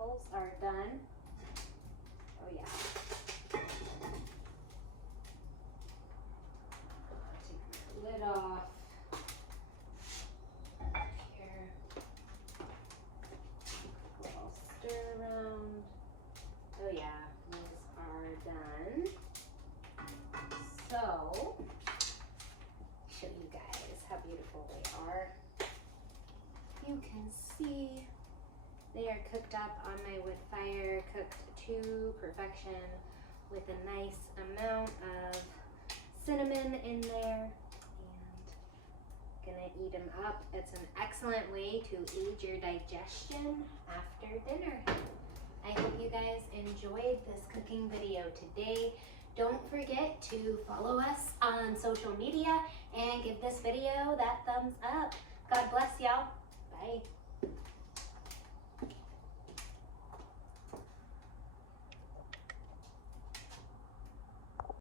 waffles are done. Oh yeah. Take my lid off. Here. A little stir around. Oh yeah, these are done. So, show you guys how beautiful they are. You can see they are cooked up on my wood fire, cooked to perfection with a nice amount of cinnamon in there, and gonna eat them up. It's an excellent way to aid your digestion after dinner. I hope you guys enjoyed this cooking video today. Don't forget to follow us on social media and give this video that thumbs up. God bless y'all. Bye.